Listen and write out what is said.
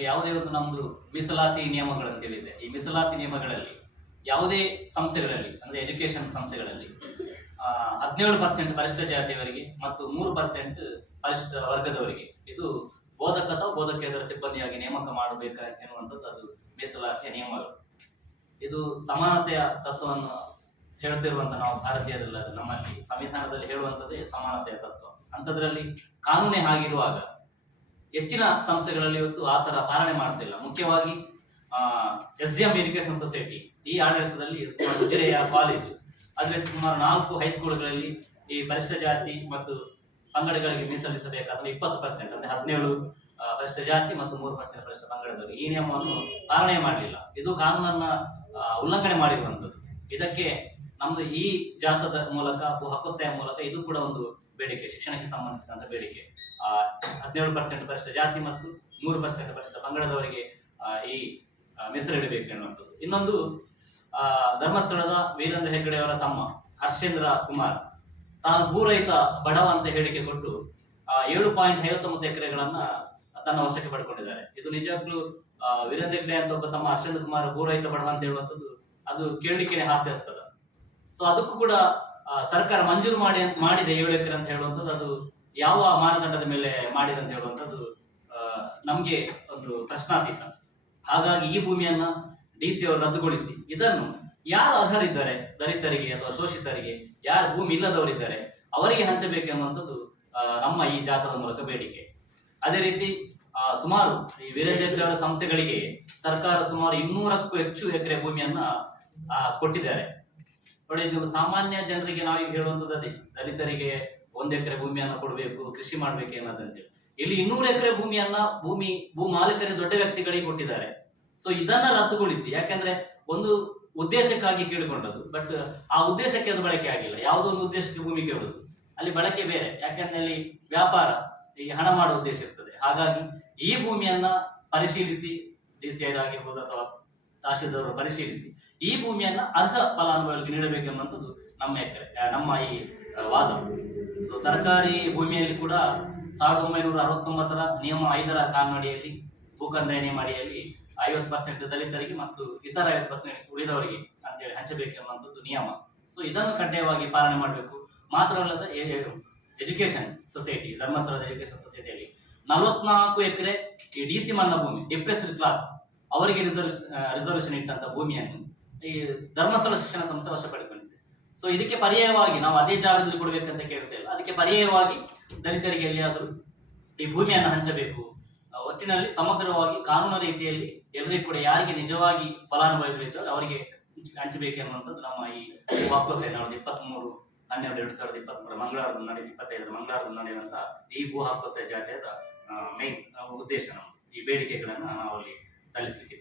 ಈಗ ಯಾವುದೇ ಒಂದು ನಮ್ದು ಮೀಸಲಾತಿ ನಿಯಮಗಳಂತೇಳಿದೆ. ಈ ಮೀಸಲಾತಿ ನಿಯಮಗಳಲ್ಲಿ ಯಾವುದೇ ಸಂಸ್ಥೆಗಳಲ್ಲಿ ಅಂದ್ರೆ ಎಜುಕೇಶನ್ ಸಂಸ್ಥೆಗಳಲ್ಲಿ 17% ಪರಿಶಿಷ್ಟ ಜಾತಿಯವರಿಗೆ ಮತ್ತು 3% ಪರಿಶಿಷ್ಟ ವರ್ಗದವರಿಗೆ ಇದು ಬೋಧಕ ಅಥವಾ ಬೋಧಕೇತರ ಸಿಬ್ಬಂದಿಯಾಗಿ ನೇಮಕ ಮಾಡಬೇಕ ಎನ್ನುವಂಥದ್ದು ಅದು ಮೀಸಲಾತಿಯ ನಿಯಮಗಳು. ಇದು ಸಮಾನತೆಯ ತತ್ವವನ್ನು ಹೇಳುತ್ತಿರುವಂತ ನಾವು ಭಾರತೀಯರಲ್ಲ, ನಮ್ಮಲ್ಲಿ ಸಂವಿಧಾನದಲ್ಲಿ ಹೇಳುವಂಥದ್ದೇ ಸಮಾನತೆಯ ತತ್ವ. ಅಂಥದ್ರಲ್ಲಿ ಕಾನೂನೇ ಆಗಿರುವಾಗ ಹೆಚ್ಚಿನ ಸಂಸ್ಥೆಗಳಲ್ಲಿ ಇವತ್ತು ಆ ತರ ಪಾಲನೆ ಮಾಡ್ತಿಲ್ಲ. ಮುಖ್ಯವಾಗಿ SDM ಎಜುಕೇಶನ್ ಸೊಸೈಟಿ ಈ ಆಡಳಿತದಲ್ಲಿ ಸುಮಾರು ಉಜಿರೆಯ ಕಾಲೇಜು, ಅದರಲ್ಲಿ ಸುಮಾರು 4 ಹೈಸ್ಕೂಲ್ಗಳಲ್ಲಿ ಈ ಪರಿಶಿಷ್ಟ ಜಾತಿ ಮತ್ತು ಪಂಗಡಗಳಿಗೆ ಮೀಸಲಿಸಬೇಕಾದ 20% ಅಂದ್ರೆ 17 ಪರಿಶಿಷ್ಟ ಜಾತಿ ಮತ್ತು 3% ಪರಿಶಿಷ್ಟ ಪಂಗಡದವರು ಈ ನಿಯಮವನ್ನು ಪಾಲನೆ ಮಾಡಲಿಲ್ಲ. ಇದು ಕಾನೂನನ್ನ ಉಲ್ಲಂಘನೆ ಮಾಡಿರುವಂಥದ್ದು. ಇದಕ್ಕೆ ನಮ್ದು ಈ ಜಾತದ ಮೂಲಕ ಹಕ್ಕೊತ್ತಾಯ ಮೂಲಕ ಇದು ಕೂಡ ಒಂದು ಬೇಡಿಕೆ, ಶಿಕ್ಷಣಕ್ಕೆ ಸಂಬಂಧಿಸಿದಂತ ಬೇಡಿಕೆ. 17% ಪರಿಶಿಷ್ಟ ಜಾತಿ ಮತ್ತು 3% ಪರಿಶಿಷ್ಟ ಪಂಗಡದವರಿಗೆ ಈ ಮೀಸಲಿಡಬೇಕು ಎನ್ನುವಂಥದ್ದು. ಇನ್ನೊಂದು ಧರ್ಮಸ್ಥಳದ ವೀರೇಂದ್ರ ಹೆಗ್ಗಡೆ ಅವರ ತಮ್ಮ ಹರ್ಷೇಂದ್ರ ಕುಮಾರ್ ತಾನು ಭೂರಹಿತ ಬಡವ ಅಂತ ಹೇಳಿಕೆ ಕೊಟ್ಟು 7.59 ಎಕರೆಗಳನ್ನ ತನ್ನ ವಶಕ್ಕೆ ಪಡ್ಕೊಂಡಿದ್ದಾರೆ. ಇದು ನಿಜವಾಗ್ಲೂ ವೀರೇಂದ್ರ ಹೆಗ್ಗಡೆ ಅಂತ ಒಬ್ಬ ತಮ್ಮ ಹರ್ಷೇಂದ್ರ ಕುಮಾರ್ ಭೂರಹಿತ ಬಡವ ಅಂತ ಹೇಳುವಂಥದ್ದು ಅದು ಕೇಳಲಿಕ್ಕೆ ಹಾಸ್ಯಾಸ್ಪದ. ಸೊ ಅದಕ್ಕೂ ಕೂಡ ಸರ್ಕಾರ ಮಂಜೂರು ಮಾಡಿದೆ 7 ಎಕರೆ ಅಂತ ಹೇಳುವಂಥದ್ದು ಅದು ಯಾವ ಮಾನದಂಡದ ಮೇಲೆ ಮಾಡಿದೆ ಅಂತ ಹೇಳುವಂಥದ್ದು ನಮ್ಗೆ ಒಂದು ಪ್ರಶ್ನಾತೀತ. ಹಾಗಾಗಿ ಈ ಭೂಮಿಯನ್ನ DC ಅವರು ರದ್ದುಗೊಳಿಸಿ ಇದನ್ನು ಯಾರು ಅರ್ಹರಿದ್ದಾರೆ, ದಲಿತರಿಗೆ ಅಥವಾ ಶೋಷಿತರಿಗೆ, ಯಾರು ಭೂಮಿ ಇಲ್ಲದವರಿದ್ದಾರೆ ಅವರಿಗೆ ಹಂಚಬೇಕು ಎನ್ನುವಂಥದ್ದು ನಮ್ಮ ಈ ಜಾತದ ಮೂಲಕ ಬೇಡಿಕೆ. ಅದೇ ರೀತಿ ಸುಮಾರು ಈ ವೀರೇಂದ್ರ ಹೆಗ್ಗಡೆ ಅವರ ಸಂಸ್ಥೆಗಳಿಗೆ ಸರ್ಕಾರ ಸುಮಾರು 200ಕ್ಕೂ ಹೆಚ್ಚು ಎಕರೆ ಭೂಮಿಯನ್ನ ಕೊಟ್ಟಿದ್ದಾರೆ. ನೋಡಿ, ನೀವು ಸಾಮಾನ್ಯ ಜನರಿಗೆ ನಾವೀಗ ಹೇಳುವಂಥದ್ದು ಅದೇ, ದಲಿತರಿಗೆ 1 ಎಕರೆ ಭೂಮಿಯನ್ನ ಕೊಡಬೇಕು, ಕೃಷಿ ಮಾಡ್ಬೇಕು ಅನ್ನೋದಂತೇಳಿ. ಇಲ್ಲಿ 200 ಎಕರೆ ಭೂಮಿಯನ್ನ ಭೂ ಮಾಲೀಕರಿಗೆ ದೊಡ್ಡ ವ್ಯಕ್ತಿಗಳಿಗೆ ಕೊಟ್ಟಿದ್ದಾರೆ. ಸೊ ಇದನ್ನ ರದ್ದುಗೊಳಿಸಿ, ಯಾಕಂದ್ರೆ ಒಂದು ಉದ್ದೇಶಕ್ಕಾಗಿ ಕೇಳಿಕೊಂಡದ್ದು, ಬಟ್ ಆ ಉದ್ದೇಶಕ್ಕೆ ಅದು ಬಳಕೆ ಆಗಿಲ್ಲ. ಯಾವುದೋ ಒಂದು ಉದ್ದೇಶಕ್ಕೆ ಭೂಮಿ ಕೇಳುದು, ಅಲ್ಲಿ ಬಳಕೆ ಬೇರೆ. ಯಾಕಂದ್ರೆ ಅಲ್ಲಿ ವ್ಯಾಪಾರ, ಈ ಹಣ ಮಾಡುವ ಉದ್ದೇಶ ಇರ್ತದೆ. ಹಾಗಾಗಿ ಈ ಭೂಮಿಯನ್ನ ಪರಿಶೀಲಿಸಿ DC ಆಗಿರ್ಬೋದು ಅಥವಾ ತಹಶೀಲ್ದಾರ್ ಪರಿಶೀಲಿಸಿ ಈ ಭೂಮಿಯನ್ನ ಅರ್ಹ ಫಲಾನುಭವಿಗಳಿಗೆ ನೀಡಬೇಕೆನ್ನುವಂಥದ್ದು ನಮ್ಮ ಈ ವಾದ. ಸೊ ಸರ್ಕಾರಿ ಭೂಮಿಯಲ್ಲಿ ಕೂಡ 1969ರ ನಿಯಮ 5ರ ಕಾನೂನಿನಲ್ಲಿ ಭೂಕಂದಾಯ ನಿಯಮ ಅಡಿಯಲ್ಲಿ 50% ದಲಿತರಿಗೆ ಮತ್ತು ಇತರ 50% ಉಳಿದವರಿಗೆ ಅಂತೇಳಿ ಹಂಚಬೇಕೆನ್ನುವಂಥದ್ದು ನಿಯಮ. ಸೊ ಇದನ್ನು ಕಡ್ಡಾಯವಾಗಿ ಪಾಲನೆ ಮಾಡಬೇಕು. ಮಾತ್ರವಲ್ಲದೆ ಎಜುಕೇಶನ್ ಸೊಸೈಟಿ, ಧರ್ಮಸ್ಥಳದ ಎಜುಕೇಶನ್ ಸೊಸೈಟಿಯಲ್ಲಿ 44 ಎಕರೆ ಈ DC ಮನ್ನ ಭೂಮಿ, ಡಿಪ್ರೆಸ್ಡ್ ಕ್ಲಾಸ್ ಅವರಿಗೆ ರಿಸರ್ವೇಶನ್ ಇಟ್ಟಂತ ಭೂಮಿಯನ್ನು ಈ ಧರ್ಮಸ್ಥಳ ಶಿಕ್ಷಣ ಸಂಸ್ಥೆ ವಶ ಪಡೆದುಕೊಂಡಿದೆ. ಸೊ ಇದಕ್ಕೆ ಪರ್ಯಾಯವಾಗಿ ನಾವು ಅದೇ ಜಾಗದಲ್ಲಿ ಕೊಡಬೇಕಂತ ಕೇಳ್ತಾ ಇಲ್ಲ, ಅದಕ್ಕೆ ಪರ್ಯಾಯವಾಗಿ ದಲಿತರಿಗೆ ಎಲ್ಲಿಯಾದರೂ ಈ ಭೂಮಿಯನ್ನು ಹಂಚಬೇಕು. ಒಟ್ಟಿನಲ್ಲಿ ಸಮಗ್ರವಾಗಿ ಕಾನೂನು ರೀತಿಯಲ್ಲಿ ಎಲ್ಲರಿಗೂ ಕೂಡ ಯಾರಿಗೆ ನಿಜವಾಗಿ ಫಲಾನುಭವಿಗಳಿದ್ದಾರೆ ಅವರಿಗೆ ಹಂಚಬೇಕೆನ್ನುವಂಥದ್ದು ನಮ್ಮ ಈ ಹಕ್ಕೊತ್ತಾಯ. 23/12/2023 ಮಂಗಳವಾರದ ನಡೆಯುವಂತಹ ಈ ಭೂ ಹಕ್ಕೊತ್ತಾಯ ಜಾಥಾದ ಮೇನ್ ಉದ್ದೇಶ. ನಮ್ಮ ಈ ಬೇಡಿಕೆಗಳನ್ನ ನಾವು ಅಲ್ಲಿ ಸಲ್ಲಿಸಲಿಕ್ಕೆ